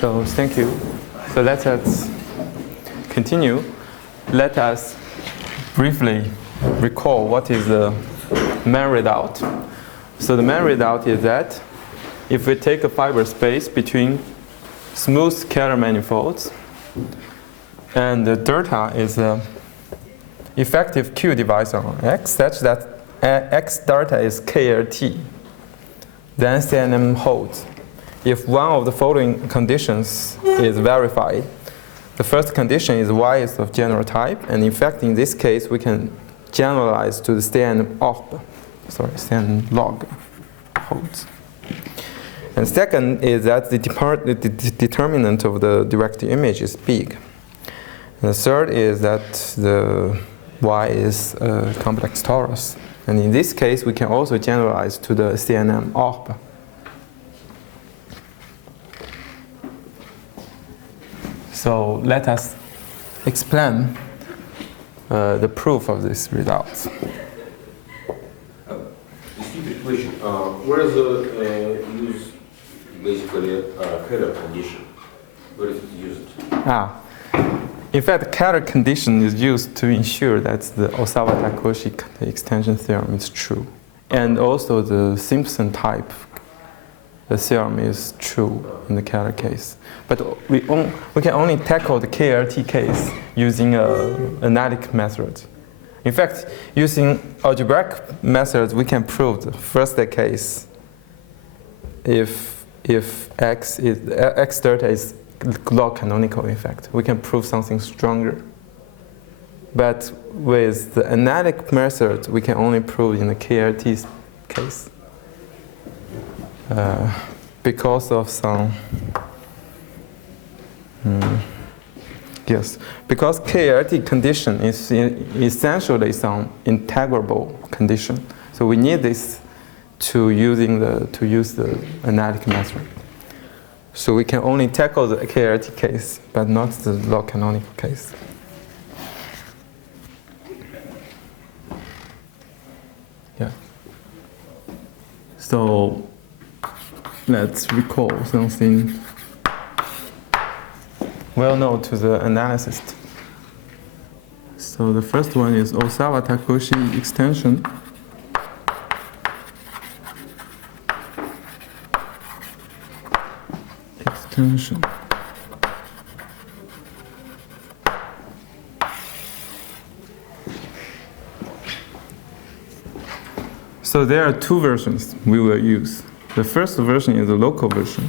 So thank you. So let us continue. Let us briefly recall what is the main result. So the main result is that if we take a fiber space between smooth Kähler manifolds, and the delta is the effective Q divisor on X, such that X delta is KRT, then CNM holds. If one of the following conditions is verified, the first condition is Y is of general type, and in fact, in this case, we can generalize to the CN log holds. And second is that the determinant of the direct image is big. And the third is that the Y is a complex torus. And in this case, we can also generalize to the CNM orb. So let us explain the proof of this result. Stupid question. Where is the use basically Kähler condition? Where is it used? In fact, Kähler condition is used to ensure that the Osawa-Takoshi extension theorem is true, and also the Simpson type theorem is true in the Kähler case. But we can only tackle the KRT case using an analytic method. In fact, using algebraic methods, we can prove the first case if X delta is log canonical, in fact. We can prove something stronger. But with the analytic method, we can only prove in the KRT case. Because of some, because KRT condition is essentially some integrable condition. So we need this to use the analytic method. So we can only tackle the KRT case, but not the log canonical case. Yeah. So let's recall something well known to the analyst. So the first one is Osawa-Takoshi extension. So there are two versions we will use. The first version is the local version,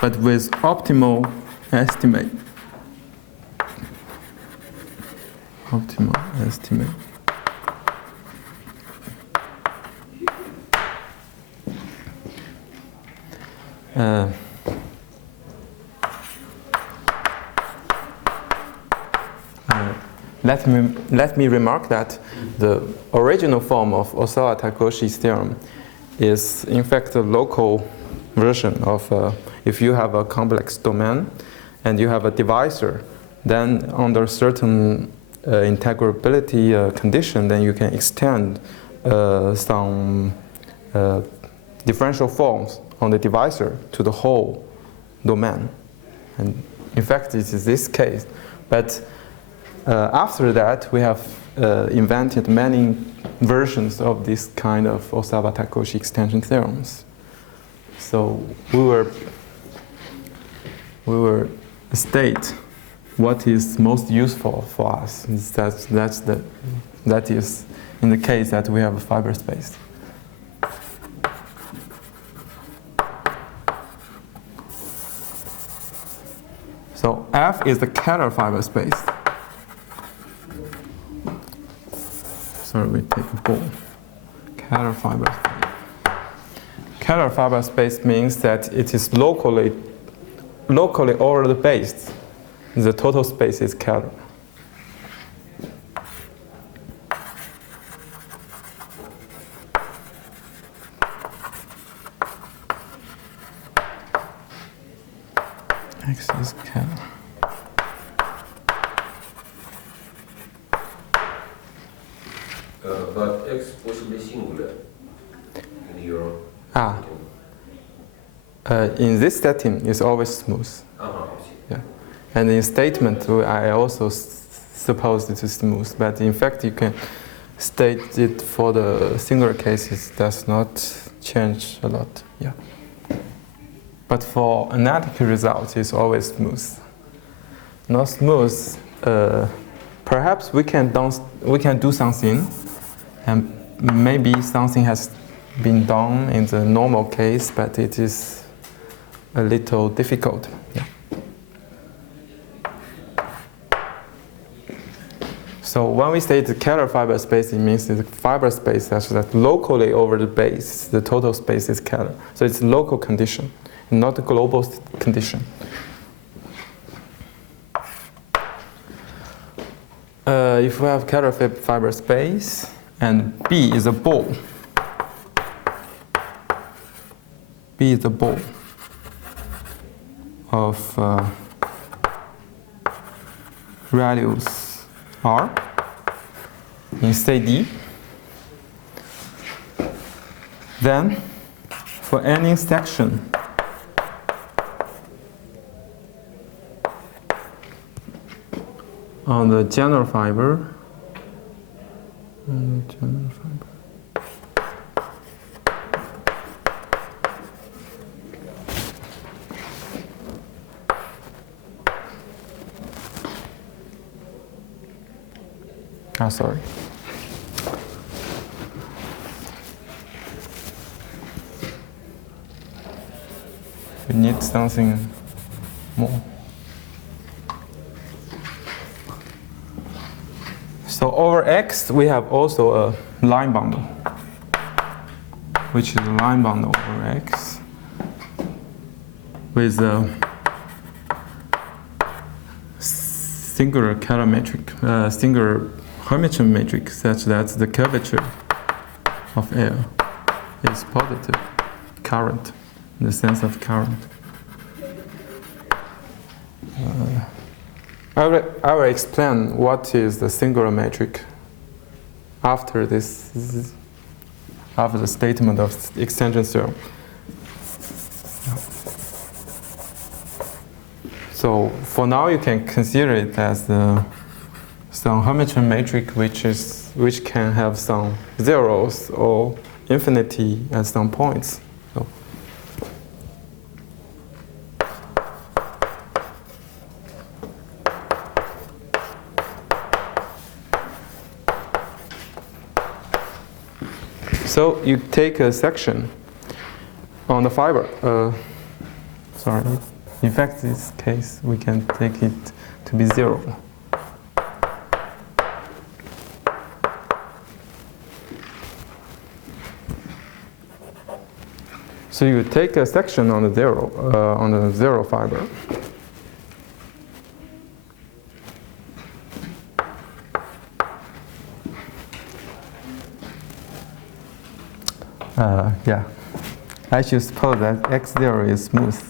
but with optimal estimate. Let me remark that the original form of Osawa-Takoshi's theorem is in fact a local version of if you have a complex domain and you have a divisor, then under certain integrability condition, then you can extend some differential forms on the divisor to the whole domain. And in fact, it is this case. But after that, we have invented many versions of this kind of Osawa-Takoshi extension theorems. So we will state what is most useful for us. That is in the case that we have a fiber space. So F is the Kähler fiber space. Sorry, we take a ball. Kähler fiber space. Kähler fiber space means that it is locally order based. The total space is Kähler. X is Kähler. But X possibly singular in your In this setting, it's always smooth. I see. Yeah. And in statement, I also suppose it is smooth, but in fact, you can state it for the singular cases. Does not change a lot. Yeah. But for analytical results, it's always smooth. Not smooth. Perhaps we can do something, and maybe something has been done in the normal case, but it is a little difficult. Yeah. So when we say the Kähler fiber space, it means the fiber space such that locally over the base, the total space is Kähler. So it's a local condition, not a global condition. If we have Kähler fiber space and B is a ball, B is a ball of values R in state D, then for any section on the general fiber, sorry. We need something more. So over X, we have also a line bundle, which is a line bundle over X with a singular Kähler metric, singular Hermitian metric, such that the curvature of air is positive current, in the sense of current. I will explain what is the singular metric after this, after the statement of extension theorem. So for now, you can consider it as some Hermitian matrix which can have some zeros or infinity at some points. So you take a section on the fiber. Sorry. In fact, this case, we can take it to be 0. So you take a section on the zero fiber. Yeah, I should suppose that X0 is smooth,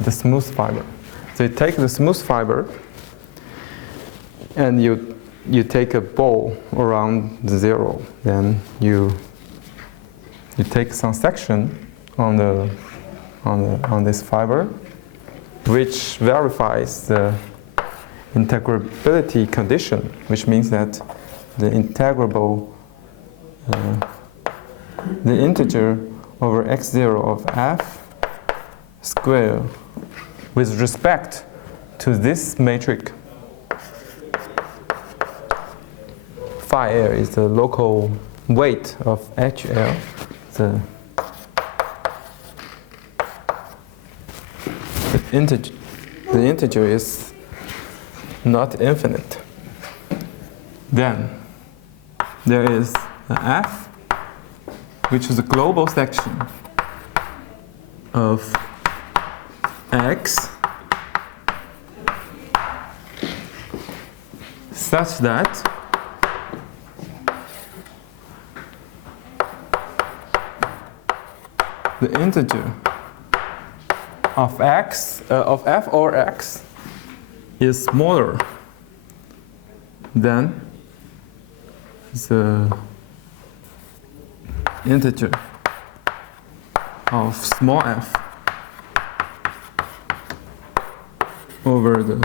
the smooth fiber. So you take the smooth fiber and you take a ball around the 0. Then you take some section on this fiber, which verifies the integrability condition, which means that the integrable the integer over x0 of f squared with respect to this matrix. Phi L is the local weight of HL. The integer is not infinite. Then there is the f, which is a global section of x such that the integer of x of f or x is smaller than the integer of small f over the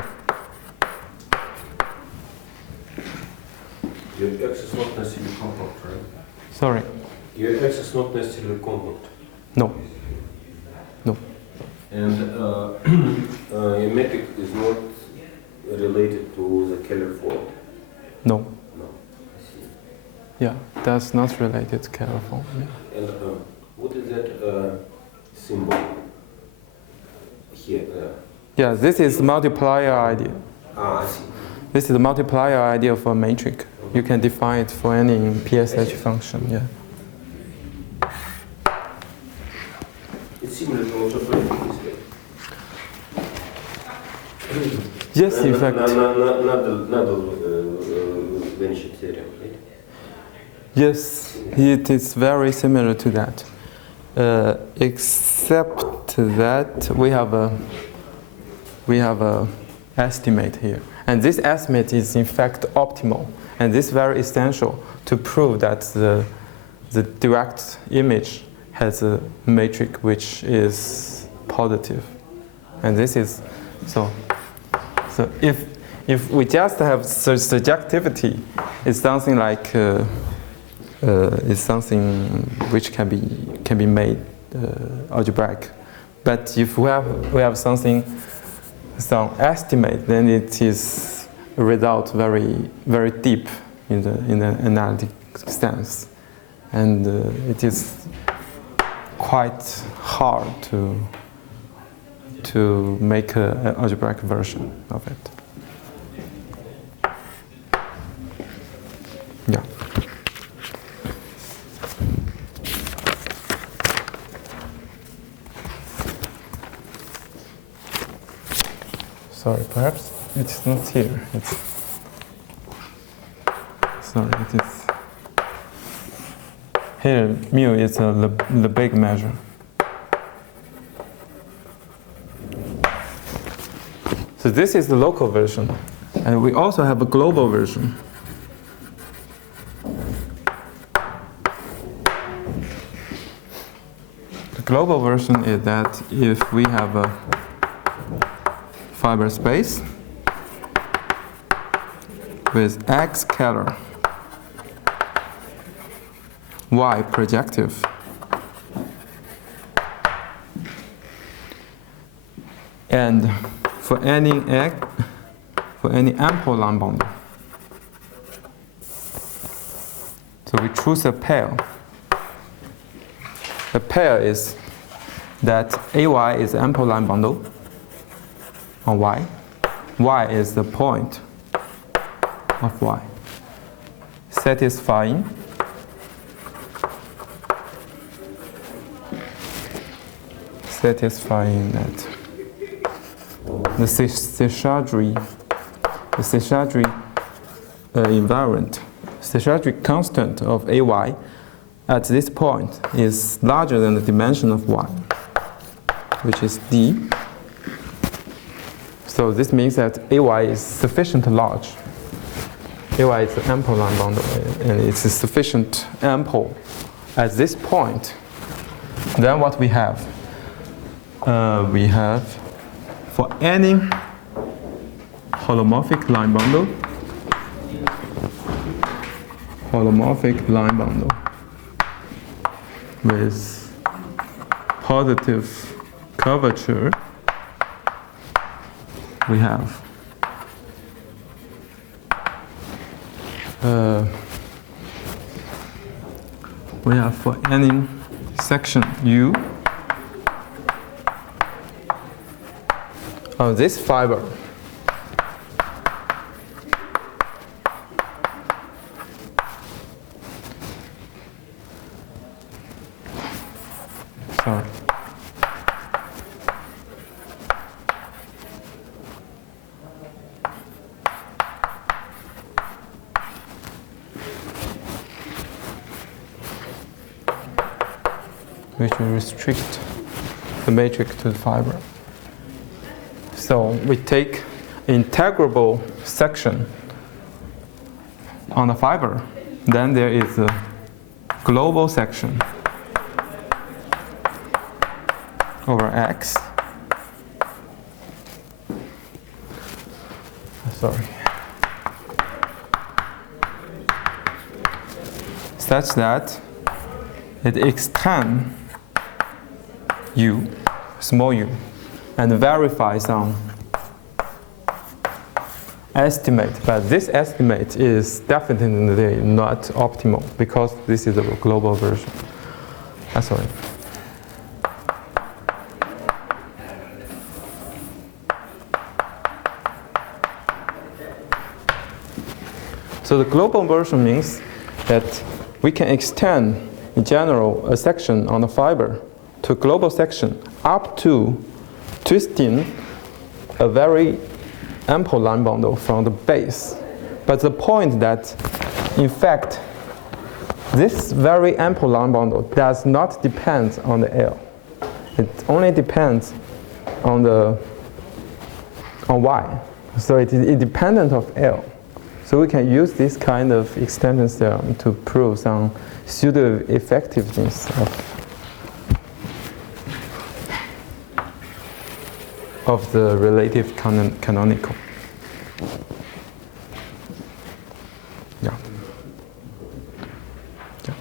Your x is not necessarily compact, right? sorry Your x is not necessarily compact. no And your metric is not related to the Kähler form. no No. I see. yeah that's not related to Kähler form. Yeah. And what is that symbol here? Yeah, this is multiplier idea. I see. This is the multiplier idea for a matrix. You can define it for any PSH function. Yeah. It's similar to algebraic, isn't it? Yes, in fact. Not the vanishing theorem, right? Yes, it is very similar to that. Except that we have a estimate here, and this estimate is in fact optimal, and this is very essential to prove that the direct image has a matrix which is positive, and this is so if we just have surjectivity, it's something like it's something which can be made algebraic, but if we have some estimate, then it is a result very deep in the analytic sense, and it is quite hard to make an algebraic version of it. Yeah. Sorry, perhaps it's not here. Sorry, it is here. Mu is the big measure. So this is the local version, and we also have a global version. The global version is that if we have a Fibre space with X Kähler, Y projective, and for any ample line bundle, so we choose a pair. The pair is that AY is ample line bundle on Y. Y is the point of Y, satisfying that the Seshadri invariant, Seshadri constant of AY at this point is larger than the dimension of Y, which is D. So this means that AY is sufficiently large. AY is an ample line bundle, and it's sufficient ample at this point. Then what we have? We have for any holomorphic line bundle, with positive curvature, we have for any section U of this fiber, sorry. Which will restrict the matrix to the fiber. So we take integrable section on the fiber, then there is a global section, over X. Sorry. Such that it extends U, small u, and verifies some estimate. But this estimate is definitely not optimal because this is a global version. Sorry. So the global version means that we can extend, in general, a section on the fiber to a global section up to twisting a very ample line bundle from the base. But the point that, in fact, this very ample line bundle does not depend on the L. It only depends on Y. So it is independent of L. So we can use this kind of extension theorem to prove some pseudo-effectiveness of the relative canonical. Yeah. Yeah.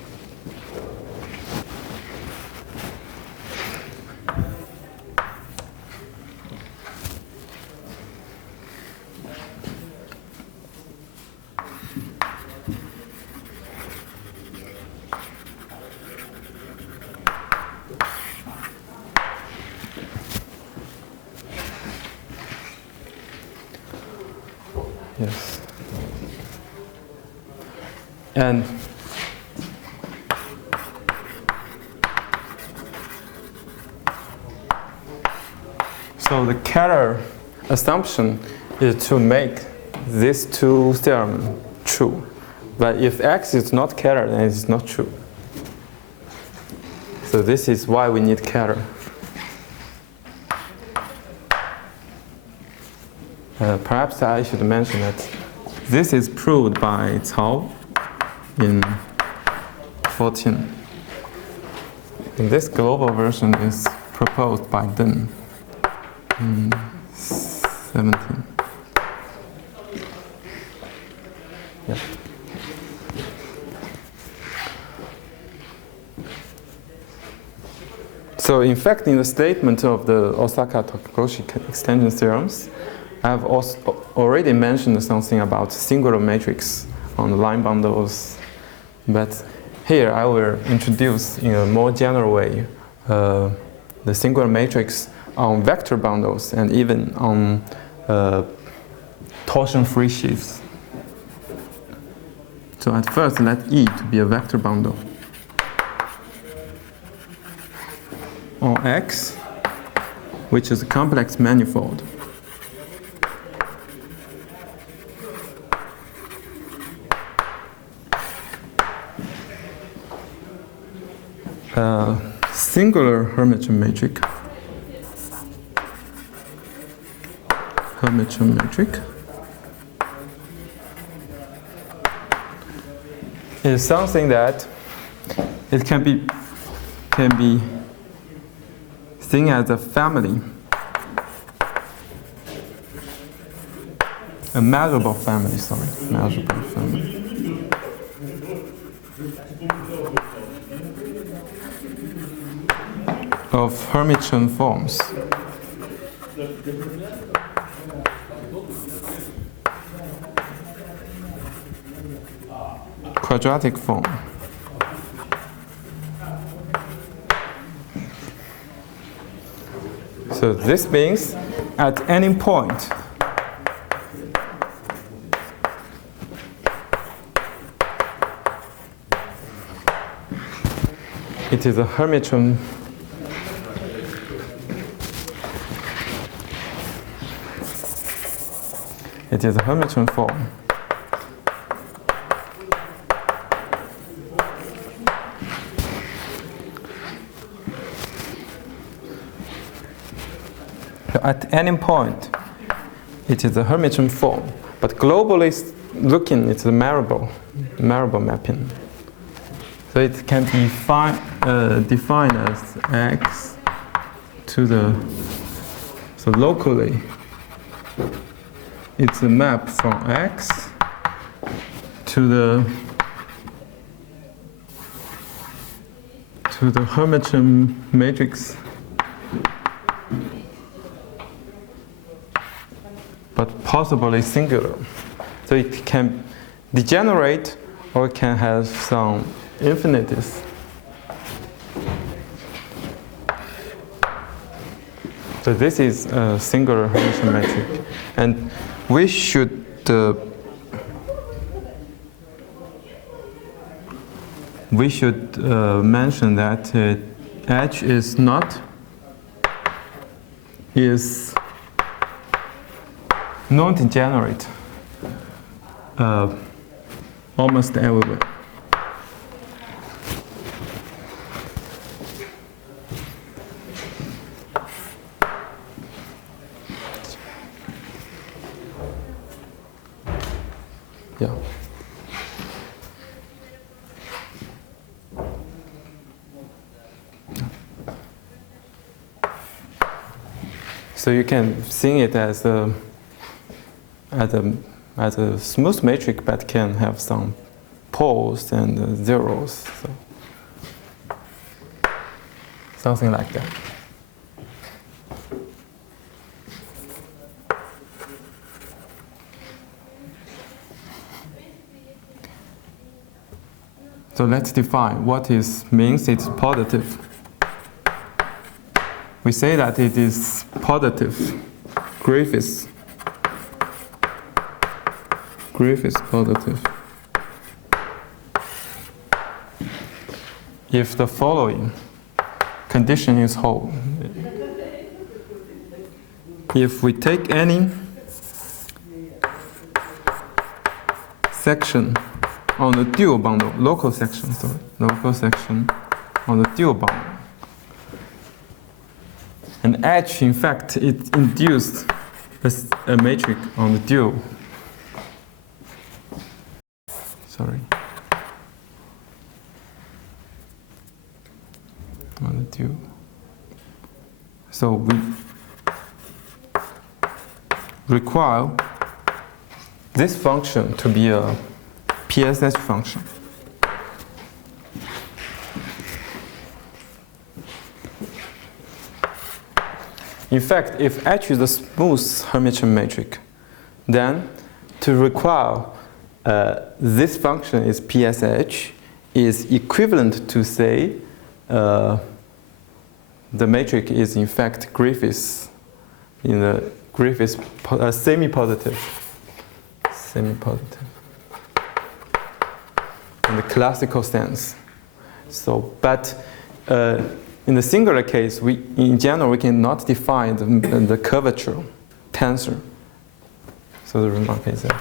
Yes. And so the Kähler assumption is to make these two theorems true. But if X is not Kähler, then it's not true. So this is why we need Kähler. Perhaps I should mention that this is proved by Cao in 14. And this global version is proposed by Deng in 17. Yeah. So in fact, in the statement of the Osaka-Takekoshi extension theorems, I've also already mentioned something about singular matrix on the line bundles, but here I will introduce in a more general way the singular matrix on vector bundles and even on torsion-free sheaves. So at first, let E to be a vector bundle on X, which is a complex manifold. Singular Hermitian matrix. Is something that it can be seen as a family, a measurable family. Of Hermitian forms. Quadratic form. So this means at any point it is a Hermitian form. At any point, it is a Hermitian form, but globally looking, it's a Marable mapping. So it can be defined as X to the, so locally, it's a map from X to the Hermitian matrix, but possibly singular. So it can degenerate or it can have some infinities. So this is a singular Hermitian matrix. And we should mention that H is non-degenerate almost everywhere. Yeah. So you can see it as a smooth matrix, but can have some poles and zeros. So something like that. So let's define what means it's positive. We say that it is positive. Griffiths positive. If the following condition is whole. If we take any section on the dual bundle, local section on the dual bundle, and H, in fact, it induced a matrix on the dual. On the dual. So we require this function to be a PSH function. In fact, if H is a smooth Hermitian matrix, then to require this function is PSH is equivalent to say the matrix is in fact Griffiths in the Griffiths semi-positive in the classical sense. So, but in the singular case, in general we cannot define the curvature tensor. So the remark is that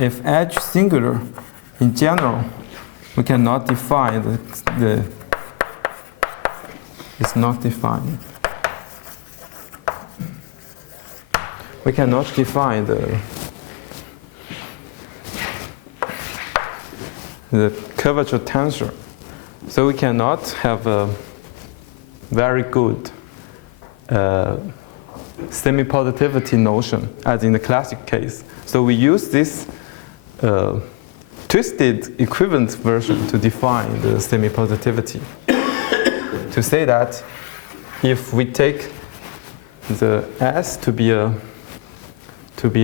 if H singular, in general, we cannot define it's not defined. We cannot define the curvature tensor. So we cannot have a very good semi-positivity notion as in the classic case. So we use this twisted equivalent version to define the semi-positivity. To say that if we take the S to be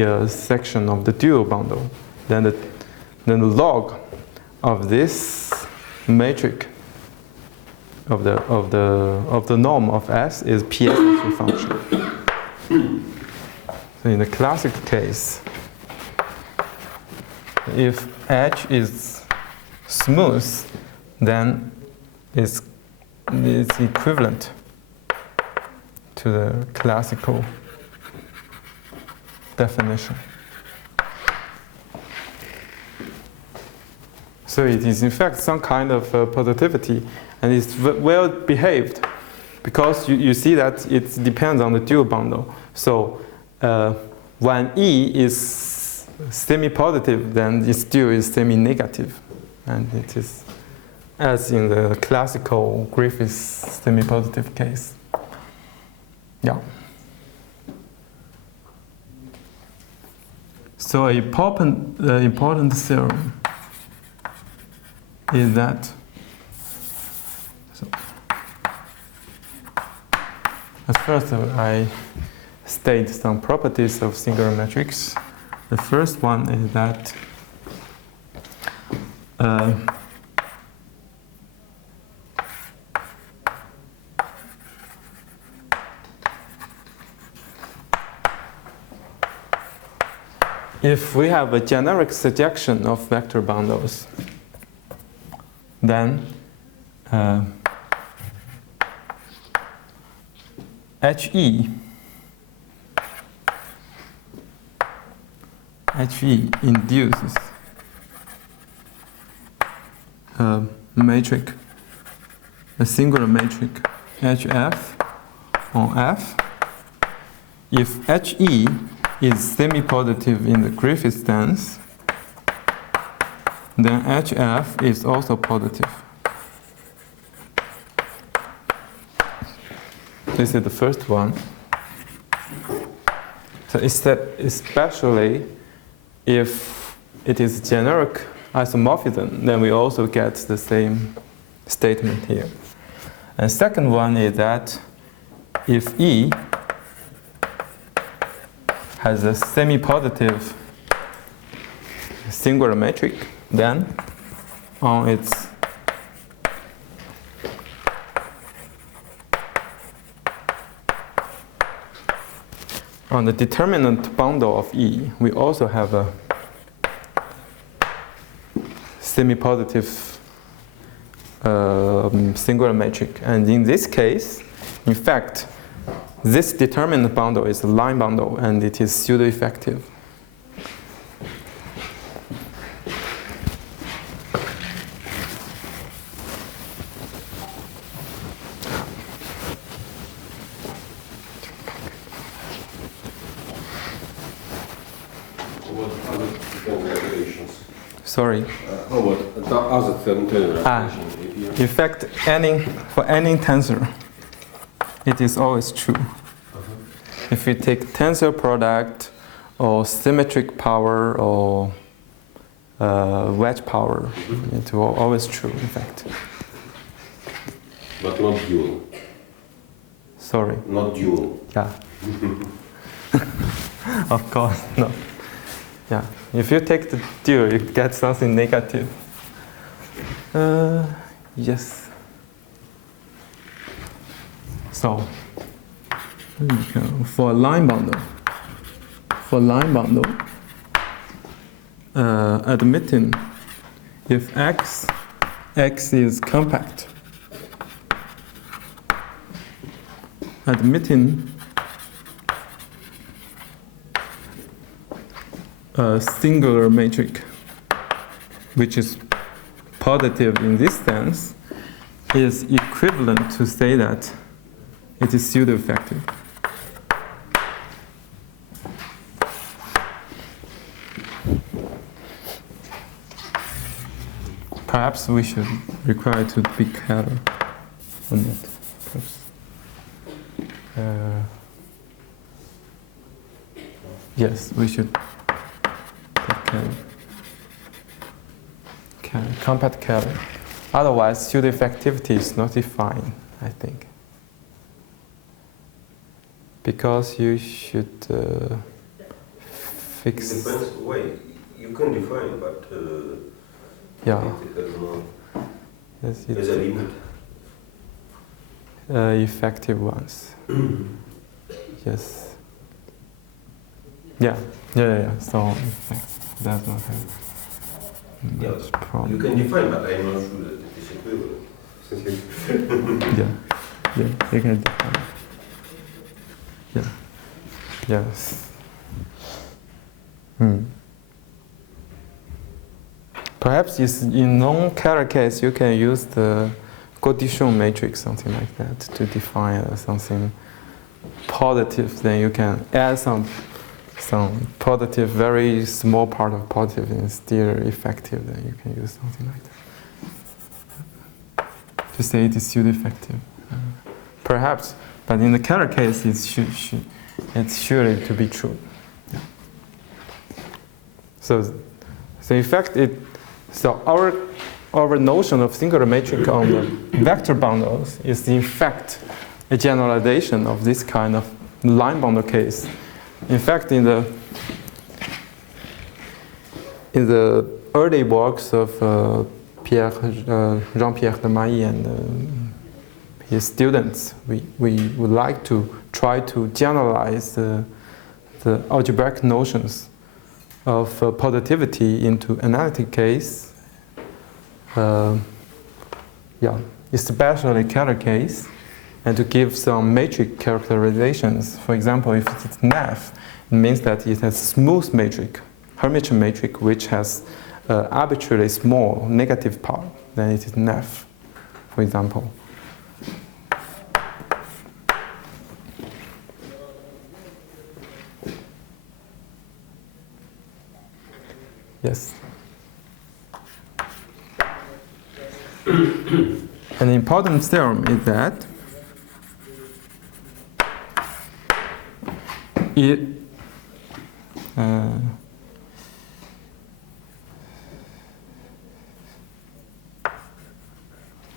a section of the dual bundle, then the log of this matrix of the norm of S is PSH function. So in the classic case, if H is smooth, then it's equivalent to the classical definition. So it is in fact some kind of positivity, and it's well behaved because you see that it depends on the dual bundle. So when E is semi-positive, then it still is semi-negative, and it is as in the classical Griffiths semi-positive case. Yeah. So an important theorem is that, so at first I state some properties of singular matrix. The first one is that if we have a generic surjection of vector bundles, then HE induces a matrix, a singular matrix HF on F, if HE is semi-positive in the Griffith stance, then HF is also positive. This is the first one. So especially if it is generic isomorphism, then we also get the same statement here. And second one is that if E has a semi-positive singular matrix, then on its on the determinant bundle of E, we also have a semi-positive singular matrix. And in this case, in fact, this determinant bundle is a line bundle and it is pseudo-effective. What other calculations? Sorry. What the other calculations? In fact, for any tensor, it is always true. If we take tensor product or symmetric power or wedge power, it will always true, in fact. But not dual. Sorry. Not dual. Yeah. Of course, no. Yeah. If you take the dual, you get something negative. Yes. So, for a line bundle, admitting if X is compact, admitting a singular matrix, which is positive in this sense, is equivalent to say that it is pseudo-effective. Perhaps we should require to be Kähler on that. Yes, we should take Kähler. Compact Kähler. Otherwise, pseudo-effectivity is not defined, I think. Because you should fix. It depends why. You can define, but yeah. it has no. Yes, There's a limit. Effective ones. Yes. Yeah. So that's not much problem. You can define, but I'm not sure that it is equivalent. Yeah, you can define. Yeah. Yes. Perhaps in non-Kähler case, you can use the Gaudichon matrix, something like that, to define something positive. Then you can add some positive, very small part of positive, and still effective. Then you can use something like that. to say it is pseudo-effective. Perhaps, but in the Kähler case, it's surely to be true. Yeah. So in fact, our notion of singular matrix on the vector bundles is in fact a generalization of this kind of line bundle case. In fact, in the early works of Jean-Pierre de Mailly and his students, we would like to try to generalize the algebraic notions of positivity into analytic case, especially Kähler case, and to give some matrix characterizations. For example, if it's NAF, it means that it has smooth matrix, Hermitian matrix, which has arbitrarily small negative part, then it is NAF, for example. Yes. An important theorem is that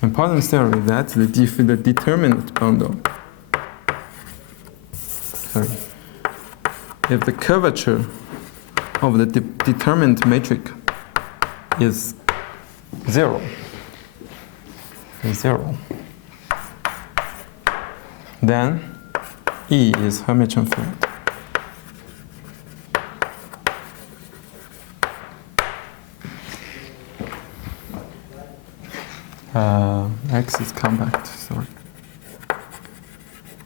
important theorem is that the determinant bundle, if the curvature of the determinant matrix is zero, then E is Hermitian flat. X is compact, sorry.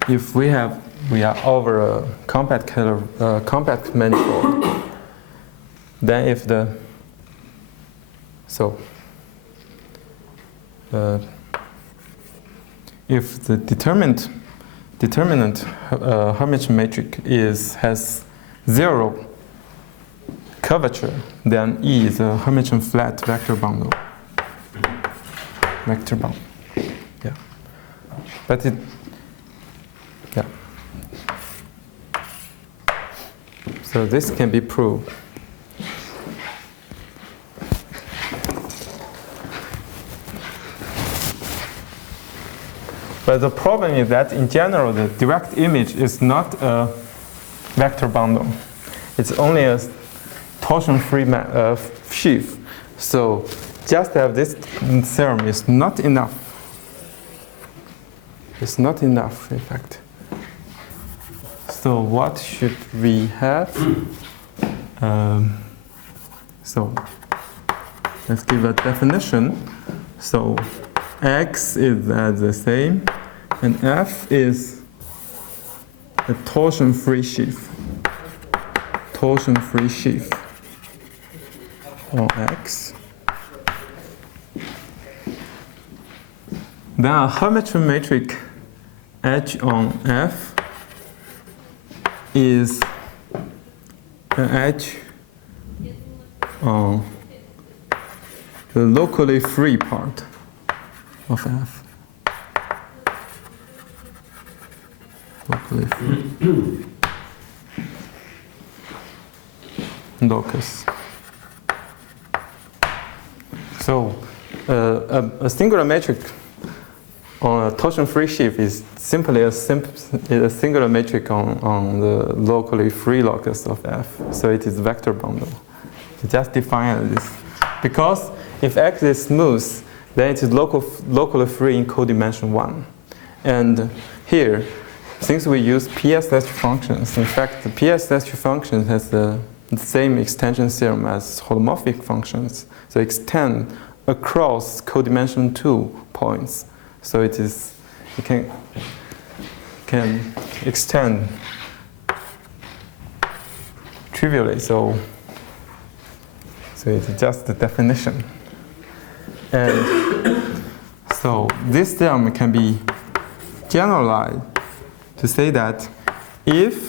If we are over a compact Kähler, compact manifold, then if if the determinant Hermitian matrix has zero curvature, then E is a Hermitian flat vector bundle. Yeah. But so this can be proved. But the problem is that in general, the direct image is not a vector bundle. It's only a torsion-free sheaf. So just have this theorem is not enough. It's not enough, in fact. So what should we have? So let's give a definition. So X is the same, and F is a torsion-free sheaf. Torsion-free sheaf on X. Then a Hermitian matrix H on F is an H on the locally free part of F. Locally free. Locus. So a singular matrix on a torsion-free sheaf is simply a singular matrix on the locally free locus of F. So it is vector bundle. Just define this. Because if X is smooth, then it is locally free in codimension 1. And here, since we use PSH functions, in fact, the PSH function has the same extension theorem as holomorphic functions. So extend across codimension 2 points. So it can extend trivially. So it's just the definition. And so this theorem can be generalized to say that if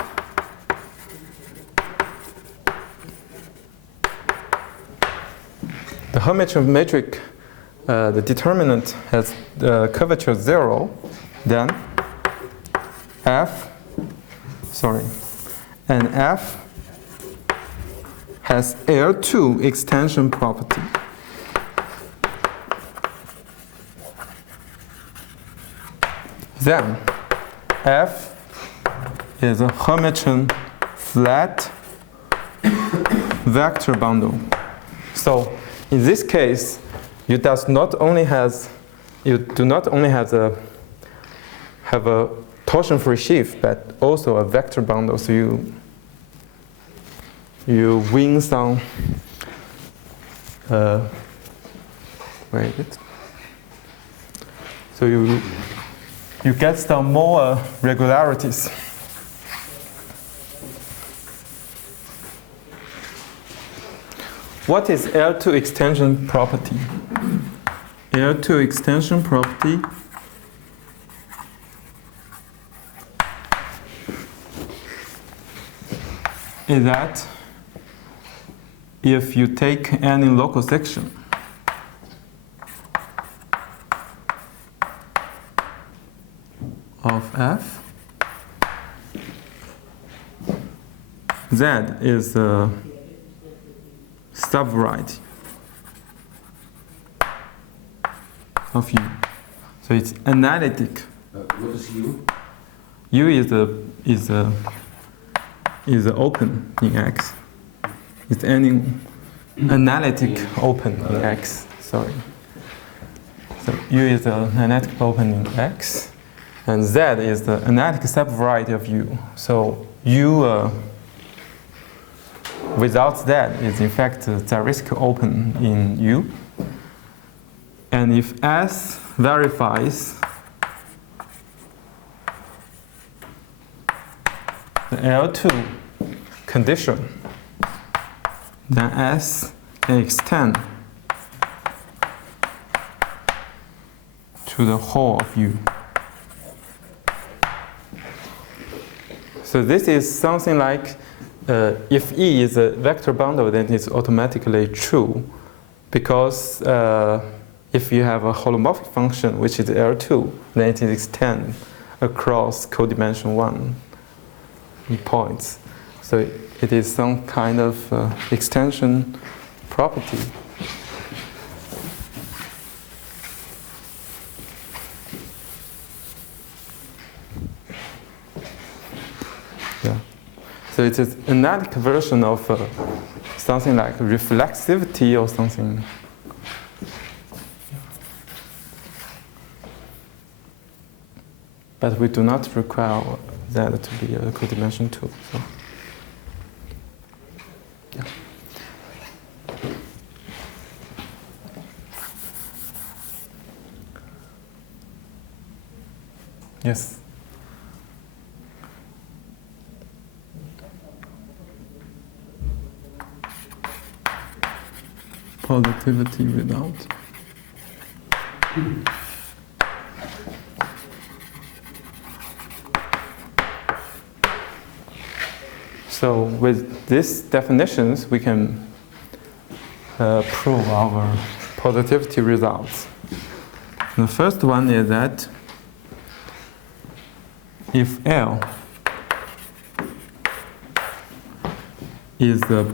the Hermitian matrix the determinant has curvature 0, then F has L2 extension property. Then F is a Hermitian flat vector bundle. So in this case, you do not only have a torsion-free sheaf, but also a vector bundle. So you win some where is it? So you get some more regularities. What is L2 extension property? L2 extension property is that if you take any local section of F, Z is a subvariety of U. So it's analytic. What is U? U is open in X. It's any analytic open in X. Sorry. So U is the analytic open in X, and Z is the analytic subvariety of U. So U without Z is in fact the Zariski open in U. And if S verifies the L2 condition, then S can extend to the whole of U. So this is something like if E is a vector bundle, then it's automatically true, because if you have a holomorphic function which is L2, then it is extend across codimension 1 points. So it is some kind of extension property. Yeah. So it is an analytic version of something like reflexivity or something. But we do not require that to be a codimension 2. So. Yeah. Yes. Positivity without. So with these definitions, we can prove our positivity results. The first one is that if L is a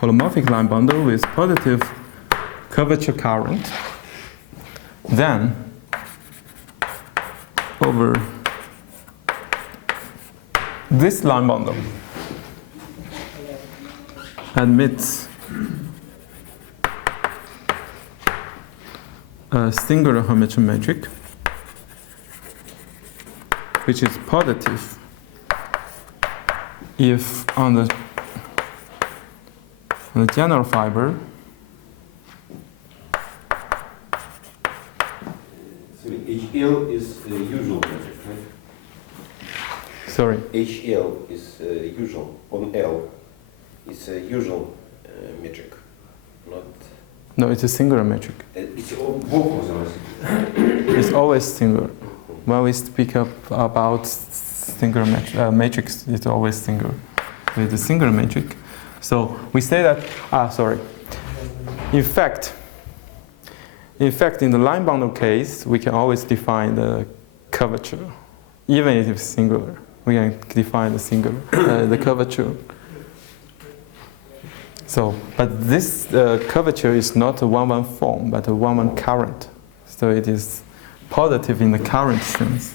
holomorphic line bundle with positive curvature current, then over this line bundle admits a singular Hermitian metric which is positive if on the general fiber HL is the usual metric, right? Sorry. HL is usual on L. It's a usual metric, not. No, it's a singular metric. It's both of them. It's always singular. When we speak about singular matrix, it's always singular. So it's a singular metric. So we say that. Sorry. In fact, In fact, in the line bundle case, we can always define the curvature, even if it's singular. We can define the singular, the curvature. So, but this curvature is not a one-one form, but a one-one current. So it is positive in the current sense.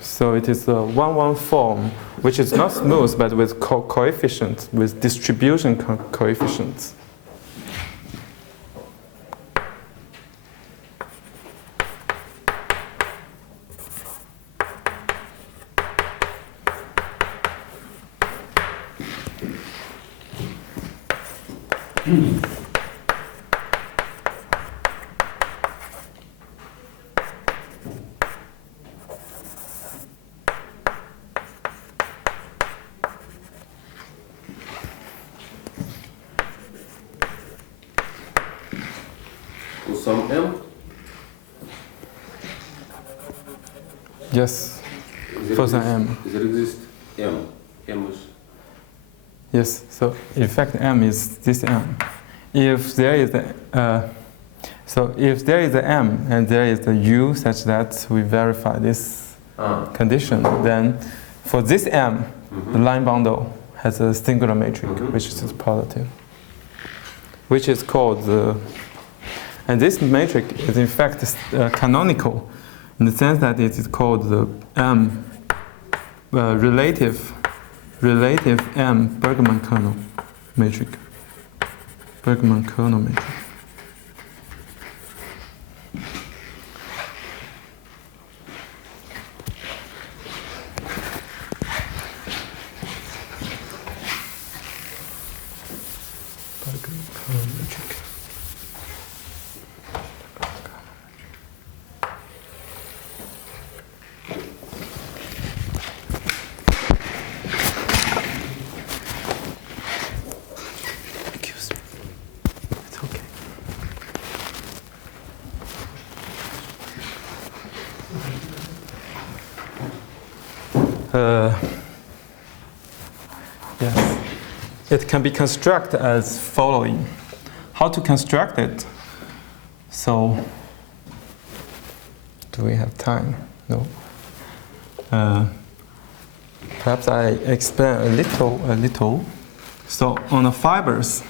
So it is a one-one form, which is not smooth, but with coefficients, with distribution coefficients. For some M? Yes, for some M. There exists M. M is... Yes, so in fact M is this M. If there is a, if there is a M and there is a U such that we verify this condition, then for this M, the line bundle has a singular matrix, which is positive, which is called the, and this matrix is in fact canonical in the sense that it is called the M relative M Bergman kernel matrix. Bergman kernel matrix. Bergman kernel matrix. Yes, it can be constructed as following. How to construct it? So, do we have time? No. Perhaps I explain a little. So on the fibers,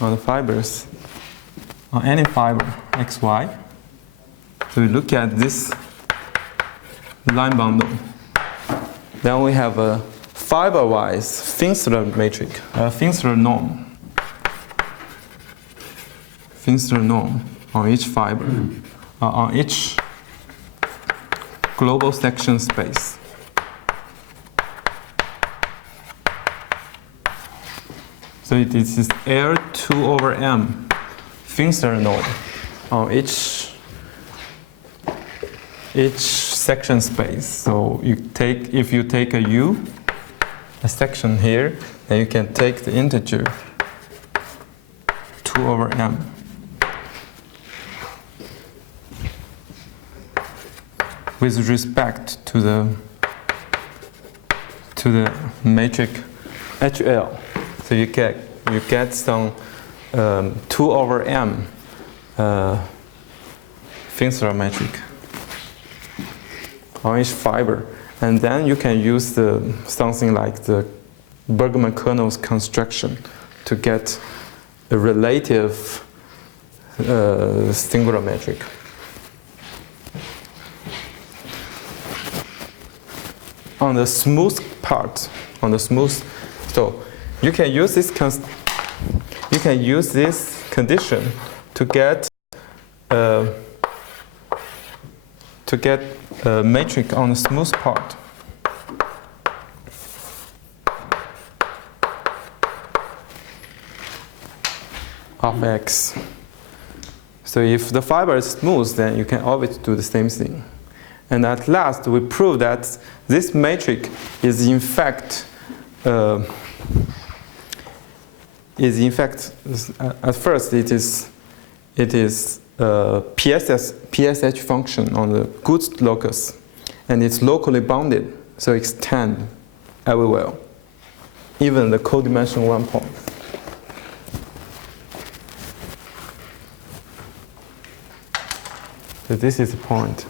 on any fiber xy, so we look at this line bundle. Then we have a fiber-wise Finsler matrix, Finsler norm on each fiber, on each global section space. So it is L2 over M Finsler norm on each section space. So if you take a U, a section here, then you can take the integer 2 over M. With respect to the matrix HL. So you get some 2 over M Finsler matrix on each fiber, and then you can use something like the Bergman kernel's construction to get a relative singular matrix. On the smooth part, so you can use this condition to get a matrix on the smooth part. Of X. So if the fiber is smooth, then you can always do the same thing. And at last, we prove that this matrix is in fact, at first it is PSH function on the good locus, and it's locally bounded, so extend everywhere. even the codimension 1 point. So this is the point.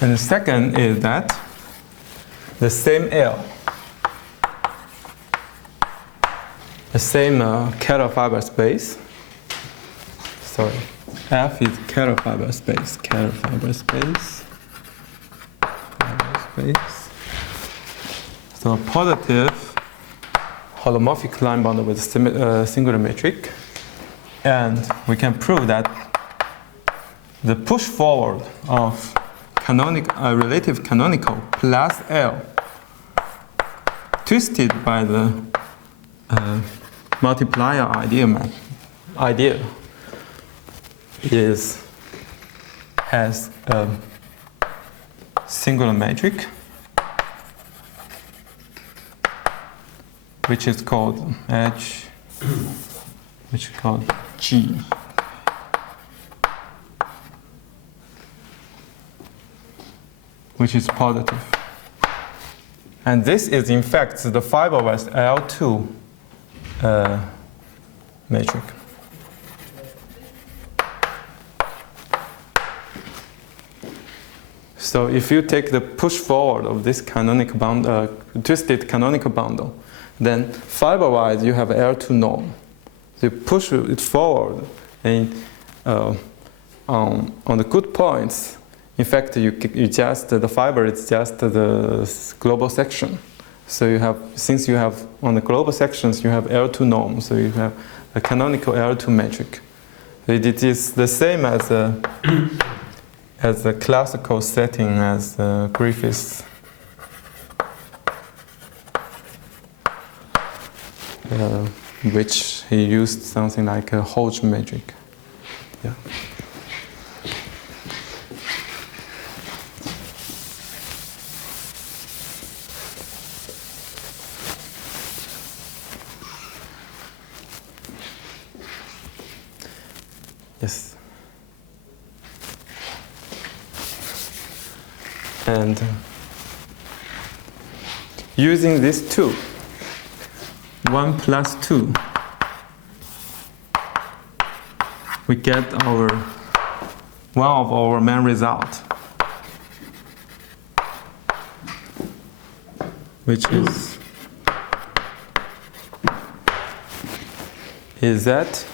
And the second is that the same L, the same Kähler fiber space. Sorry, F is Kähler fiber space. Kähler fiber space. So a positive holomorphic line bundle with singular metric, and we can prove that the push forward of relative canonical plus L twisted by the multiplier idea has a singular metric which is called G. Which is positive. And this is in fact the fiber-wise L2 metric. So if you take the push forward of this twisted canonical bundle, then fiber-wise you have L2 norm. So you push it forward, and on the good points, in fact, the fiber is just the global section. So since you have on the global sections, you have L2 norm, so you have a canonical L2 metric. It is the same as a classical setting as Griffiths. Which he used something like a Hodge metric. Yeah. Yes. And using these two, 1 plus 2, we get one of our main result, which is that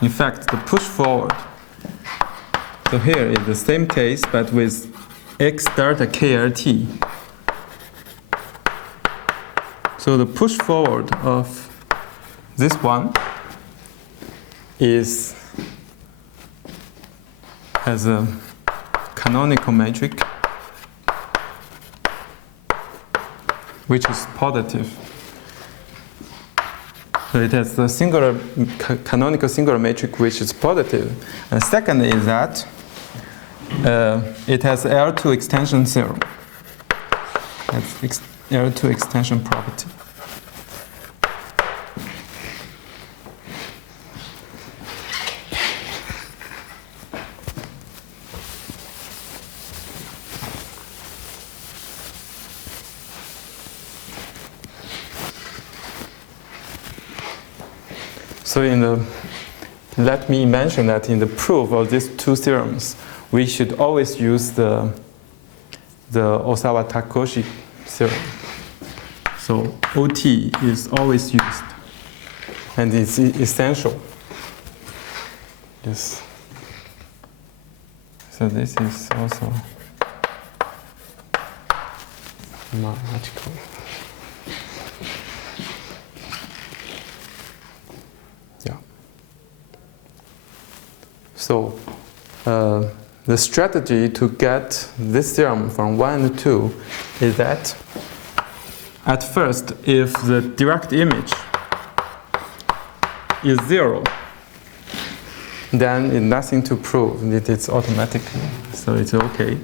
in fact the push forward. So here is the same case, but with x delta KRT. So the push forward of this one has a canonical metric which is positive. So it has the canonical singular metric which is positive. And second is that it has L2 extension theorem. That's L2 extension property. So let me mention that in the proof of these two theorems, we should always use the Osawa-Takoshi theorem. So OT is always used, and it's essential. Yes. So this is also my article. Yeah. So the strategy to get this theorem from 1 and 2 is that at first, if the direct image is 0, then it's nothing to prove. It's automatically, so it's okay.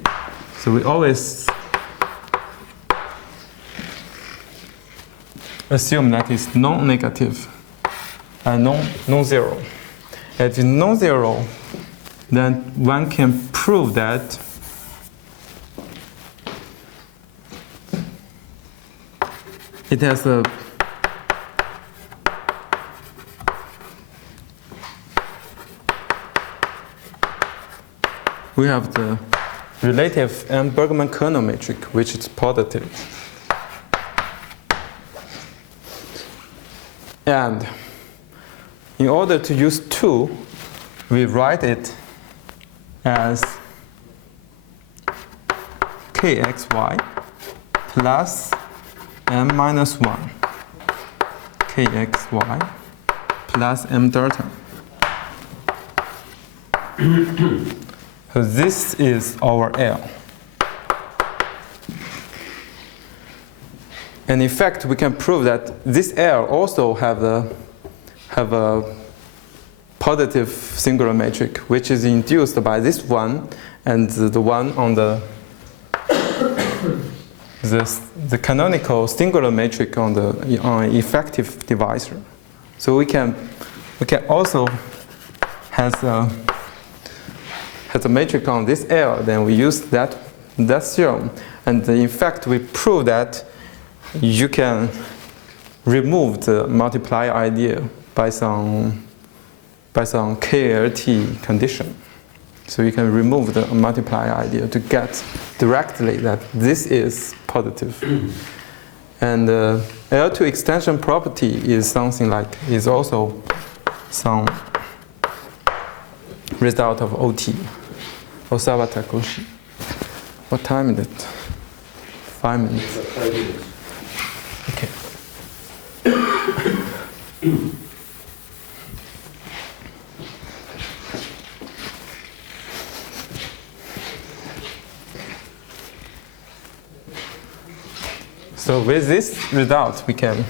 So we always assume that it's non-negative and non-zero. If it's non-zero, then one can prove that it has a we have the relative and Bergman kernel matrix, which is positive. And in order to use 2, we write it as kxy plus m minus 1 kxy plus m delta. So this is our L. And in fact, we can prove that this L also have a positive singular matrix, which is induced by this one and the one on the canonical singular matrix on effective divisor. So we can also has a matrix on this L. Then we use that theorem, and in fact we prove that you can remove the multiplier idea by some KLT condition. So you can remove the multiplier idea to get directly that this is positive. And L2 extension property is something like, is also some result of OT, Osawa-Takoshi. What time is it? 5 minutes. 5 minutes. Okay. So with this result, we can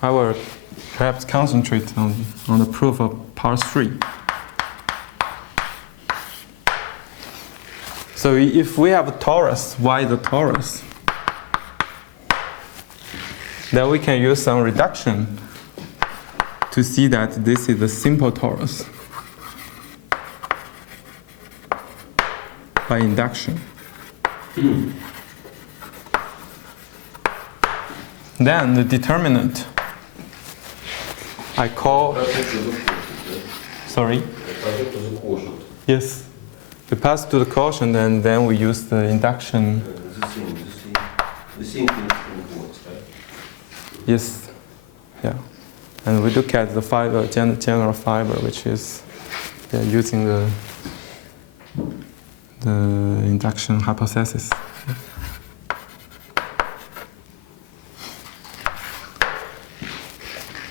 I will perhaps concentrate on the proof of part 3. So if we have a torus, Y the torus, then we can use some reduction to see that this is a simple torus by induction. Then the determinant I call. Sorry? Yes. We pass to the quotient and then we use the induction. The same thing works, right? Yes. Yeah. And we look at the fiber, general fiber, which is using the induction hypothesis.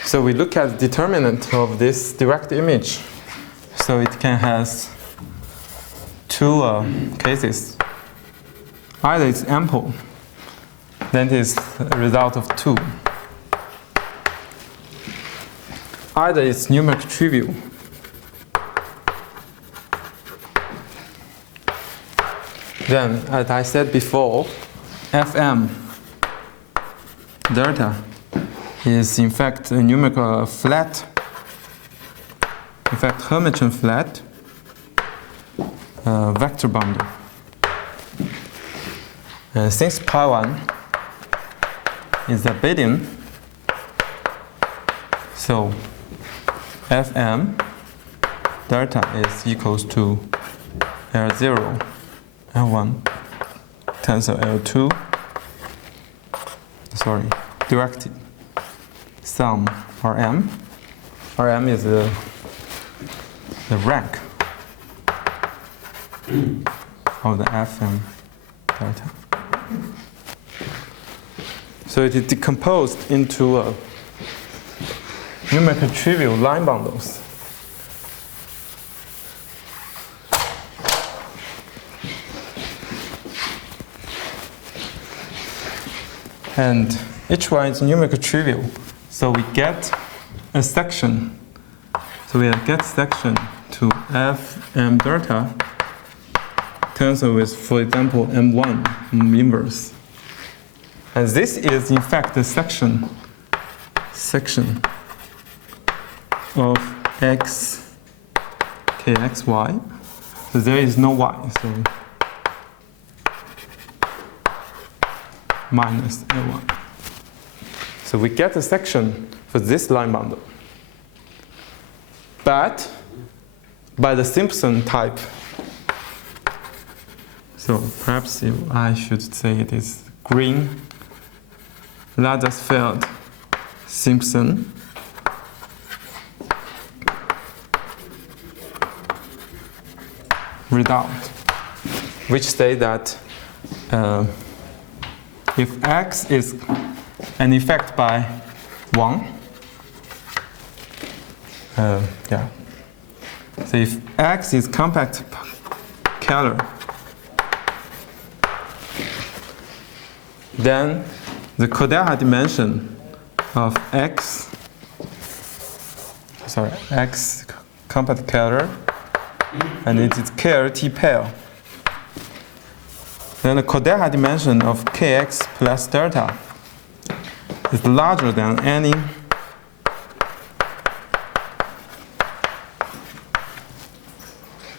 So we look at the determinant of this direct image. So it can has 2 cases. Either it's ample, then it is a result of 2. Either it's numeric trivial. Then, as I said before, Fm delta is in fact a numerical flat, in fact Hermitian flat vector bundle. And since pi1 is abelian, so Fm delta is equals to L0, L1, tensor L2, sorry, directed sum Rm. Rm is the rank of the Fm delta. So it is decomposed into numerical trivial line bundles. And each one is numerical trivial. So we get a section So we get section to f m delta tensor with, for example, m1 inverse. And this is in fact the section of x kxy. So there is no y, so minus a1. So we get a section for this line bundle. But by the Simpson type, so perhaps I should say it is green Lazarsfeld Simpson result, which say that if X is an effect by Wang, so if X is compact Kähler, then the Kähler dimension of X compact Kähler, and it is KLT pair. Then the Kähler dimension of Kx plus delta is larger than any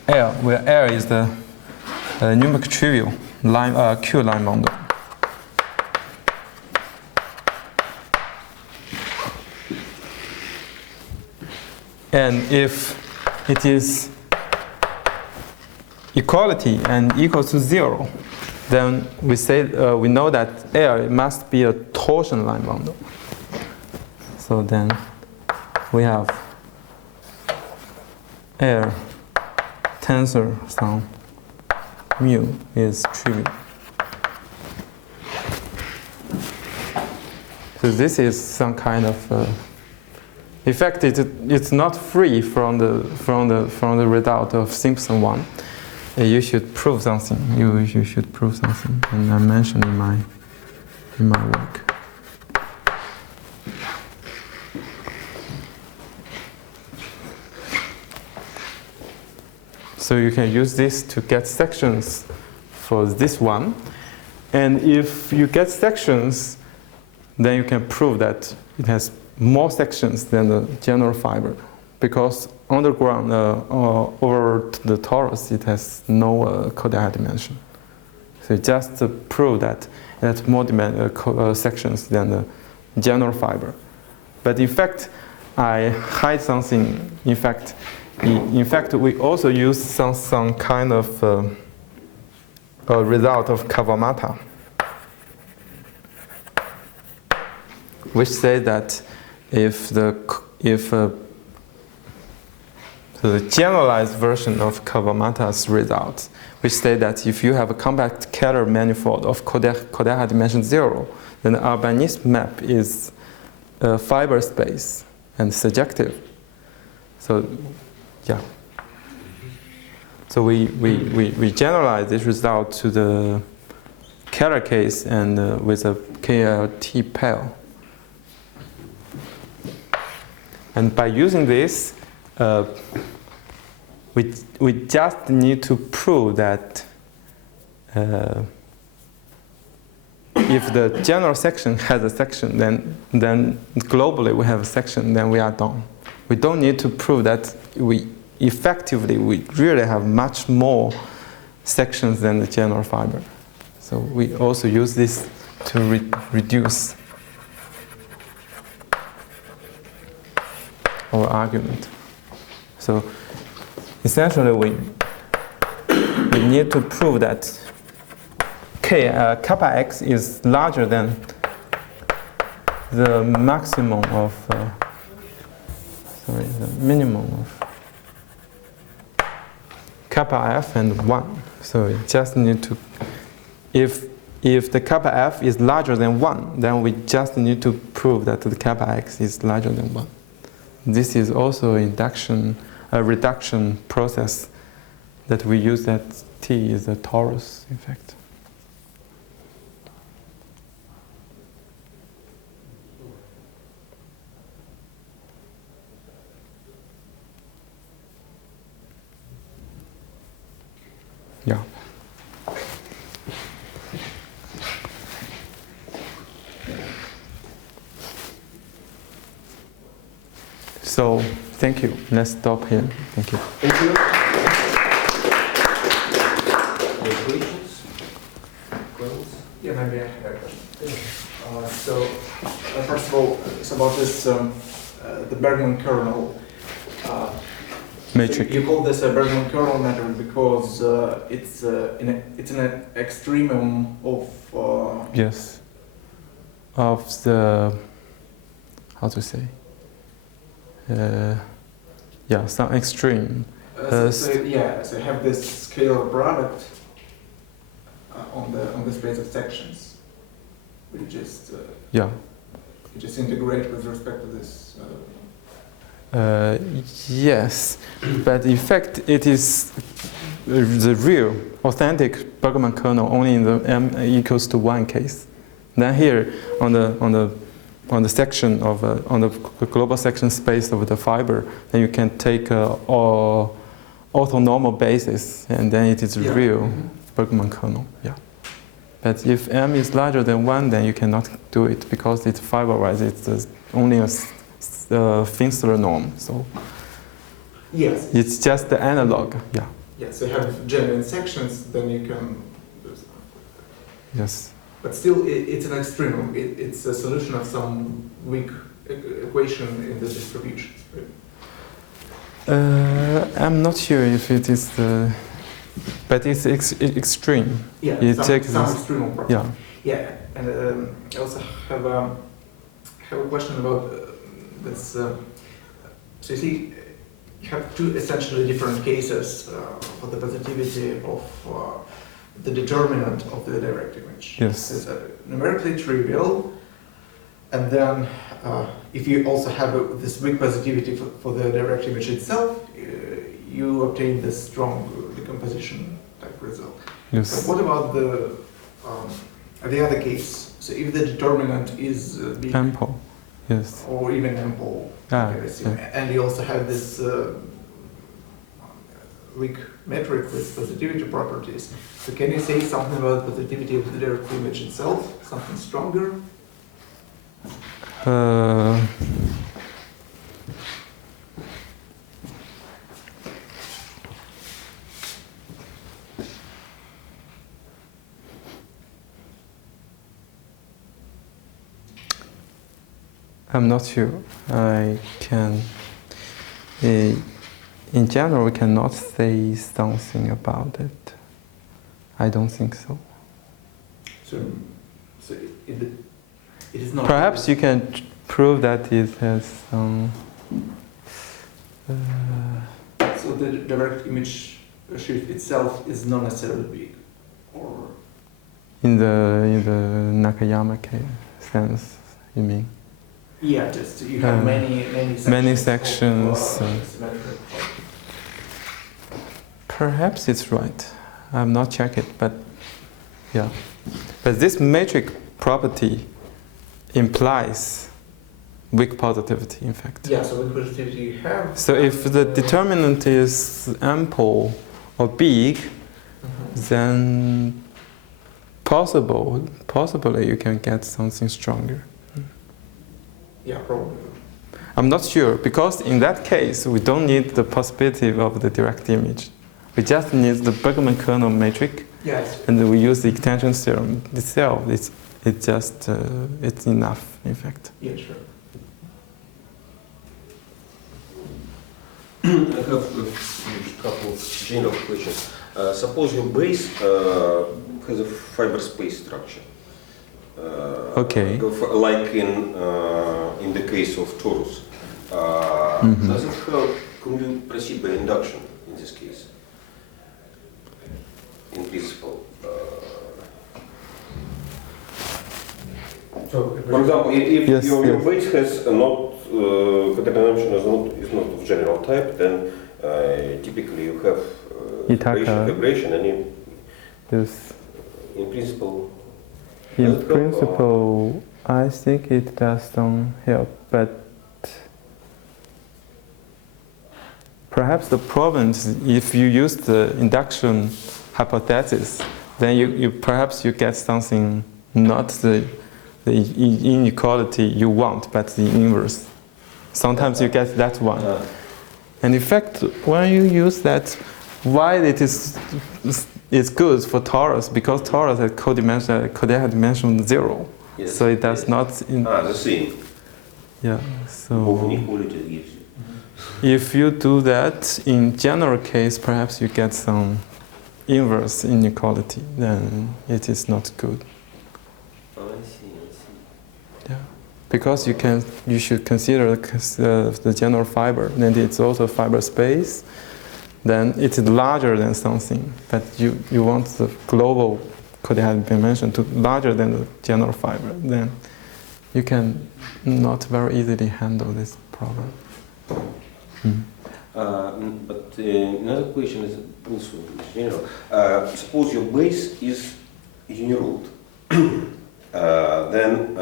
L, where L is the numeric trivial line, Q line bundle. And if it is equality and equals to 0, then we say we know that L must be a torsion line bundle. So then we have L tensor some mu is trivial. So this is some kind of in fact, it's not free from the result of Simpson one. You should prove something. You should prove something, and I mentioned in my work. So you can use this to get sections for this one, and if you get sections, then you can prove that it has more sections than the general fiber, because underground over the torus it has no Kähler dimension. So just prove that it has more sections than the general fiber. But in fact, I hide something. In fact, we also use some kind of result of Kawamata, which say that if the generalized version of Kawamata's result, which say that if you have a compact Kähler manifold of Kähler dimension 0, then the Albanese map is a fiber space and surjective. So, yeah. So we generalize this result to the Kähler case and with a KLT pair. And by using this, we just need to prove that if the general section has a section, then globally we have a section, then we are done. We don't need to prove that we really have much more sections than the general fiber. So we also use this to reduce our argument. So essentially we need to prove that kappa x is larger than the maximum of the minimum of kappa f and 1. So we just need to, if the kappa f is larger than 1, then we just need to prove that the kappa x is larger than 1. This is also a reduction process that we use that T is a torus effect. So thank you. Let's stop here. Thank you. Thank you. Any questions? Yeah, maybe I have a question. First of all, it's about this, the Bergman kernel. Matrix. You call this a Bergman kernel matrix because it's an extremum of. Yes. Of the, how to say? Yeah, some extreme. So you have this scalar product on the space of sections. We just Yeah. you just integrate with respect to this. Yes, but in fact it is the real, authentic Bergman kernel only in the m equals to 1 case. Then here on the section of on the global section space of the fiber, then you can take orthonormal basis, and then it is real Bergman kernel. Yeah. But if m is larger than 1, then you cannot do it because it's fiberized. It's only a Finsler norm. So Yes. it's just the analog. Yeah. Yeah. So you have genuine sections, then you can. Yes. But still, it's an extremum. It's a solution of some weak equation in the distribution. I'm not sure if it is the, but it's extreme. Yeah, You some take this- extremum property. Yeah. Yeah, and I also have a question about this. So you see, you have two essentially different cases for the positivity of the determinant of the direct image. Yes. It's numerically trivial, and then if you also have this weak positivity for the direct image itself, you obtain this strong decomposition type result. Yes. But what about the other case? So if the determinant is big Ample. Yes. or even ample, Ah, and you also have this weak metric with positivity properties, so can you say something about positivity of the direct image itself? Something stronger? I'm not sure. I can. In general, we cannot say something about it. I don't think so. So it is not. Perhaps you can prove that it has some. So the direct image shift itself is not necessarily big, or In the Nakayama sense, you mean? yeah, just you have many sections. of, symmetric. Perhaps it's right. I'm not check it, but yeah. But this matrix property implies weak positivity, in fact. Yeah, so weak positivity you have. So if the determinant is ample or big, then possibly you can get something stronger. Yeah, probably. I'm not sure, because in that case we don't need the possibility of the direct image. We just need the Bergman kernel matrix, Yes. and we use the extension theorem itself. It's enough, in fact. Yeah, sure. I have a couple of general questions. Suppose your base has a fiber space structure. Okay. Like in the case of torus. Does it help? Can you proceed by induction in this case? In principle. So, For example, if Yes, your yes. base has not concatenation is not of general type, then typically you have Iitaka. vibration, and Yes. in principle. In Does it help? principle, I think it does some help, but perhaps the problem is if you use the induction hypothesis, then you perhaps you get something not the inequality you want, but the inverse. Sometimes you get that one. And in fact, when you use that, why it is it's good for torus, because torus has codec dimension 0. Yes, So it does yes. not. The same. Yeah. Both So inequality gives you. if you do that in general case, perhaps you get some inverse inequality. Then it is not good. Oh, I see. Yeah. Because you should consider the general fiber. Then it's also fiber space. Then it is larger than something, but you want the global codec dimension to larger than the general fiber. Then you can not very easily handle this problem. But another question is also general. Suppose your base is uniruled. Then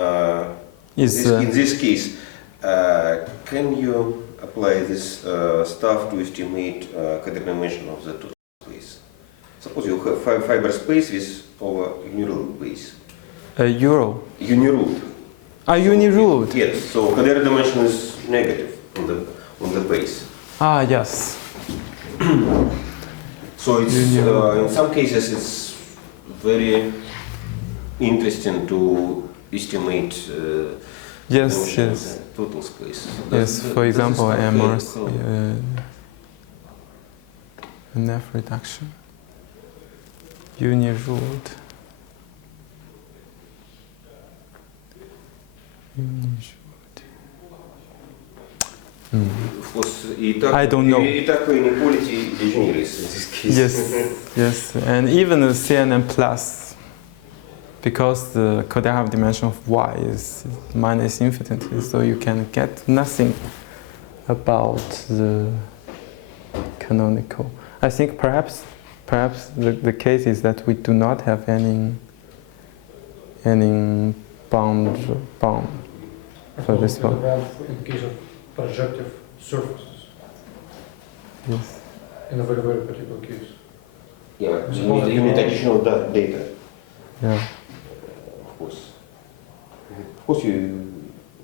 in this case, can you apply this stuff to estimate codec dimension of the total space? Suppose you have fiber space with over uniruled base. Euro. Uniruled. Uniruled. Yes. So codec dimension is negative on the base. Yes. So it's in some cases it's very interesting to estimate Yes, yes. total space. Yes, for example, MRC, NF reduction, uniruled. Of course, Iitaka, I don't know. Iitaka inequality degenerates in this case. Yes, yes, and even the CNN plus, because the codec dimension of y is minus infinity, so you can get nothing about the canonical. I think perhaps the case is that we do not have any bound for this one. In the case of projective surfaces, Yes. in a very, very particular case. Yeah, you need additional data, Yeah. of course. Of course you...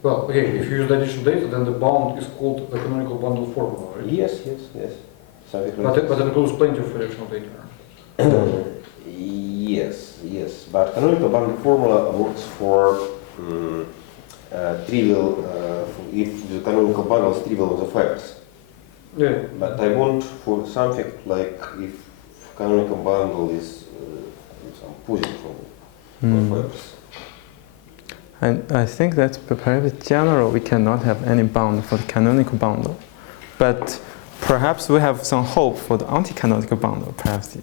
Well, again, if you use the additional data, then the bound is called the canonical bundle formula, right? Yes. Something like But it includes plenty of additional data. Yes. But canonical bundle formula works for trivial, if the canonical bundle is trivial of the fibers. Yeah. But I want for something like if canonical bundle is some positive for fibers. And I think that perhaps in general we cannot have any bound for the canonical bundle, but perhaps we have some hope for the anti-canonical bundle. Perhaps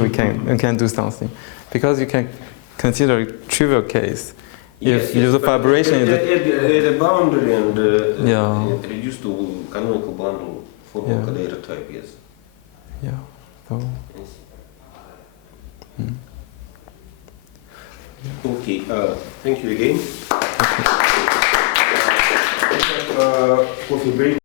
we can do something, because you can consider a trivial case. If the vibration is at a boundary and Yeah. reduced to canonical bundle for data type, yes. Yeah. So. Okay. Thank you again. Coffee break.